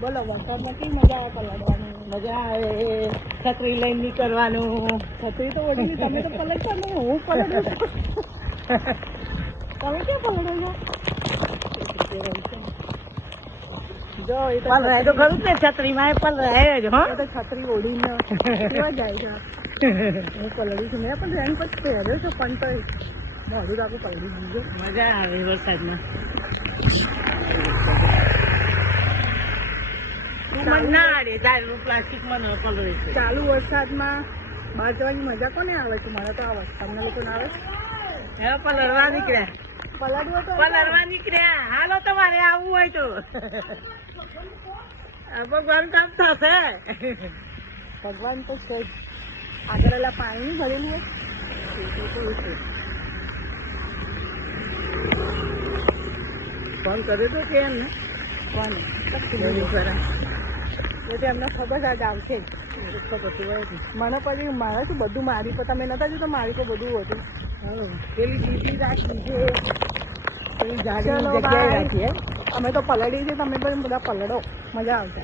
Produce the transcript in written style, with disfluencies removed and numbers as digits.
બોલો વરસાદમાં કેવી મજા આવે પલળવાની? મજા આવે, છત્રી લઈને નીકળવાનું. છત્રી તો ઓઢી તમે તો પલળતા નહીં, હું પલળું છું. તમે ક્યાં પલળો છો? જો એ તો પલળાય તો ખરું ને, છત્રીમાં પલળાય જ. હા, તો છત્રી ઓઢીને કેવા જાય છે. હું પલળી છું, મેં પણ રેનકોટ પહેર્યો છે, પણ તો મોઢું રાખું પલળી દીધું. મજા આવે વરસાદમાં. ચાલુ વરસાદમાં બહાર જવાની મજા કોને આવે છે? મને તો આવે. તમને લોકોને આવે? પલળવા નીકળ્યા. પલળવા નીકળ્યા. હાલો, તમારે આવવું હોય તો ભગવાન કામ થશે. ભગવાન તો છે જ. આગળ એલા પાણી ભરેલું હોય. ફોન કર્યો તો કેમ ને? કોને? એટલે એમને ખબર આજ આવશે. મને પછી મારે શું બધું મારી પર તમે નતા જોતા મારી પર બધું હતું. પેલી બીજી રાખી છે, પેલી જાડી જગ્યાએ રાખી. અમે તો પલળી છે, તમે પણ બધા પલળો, મજા આવશે.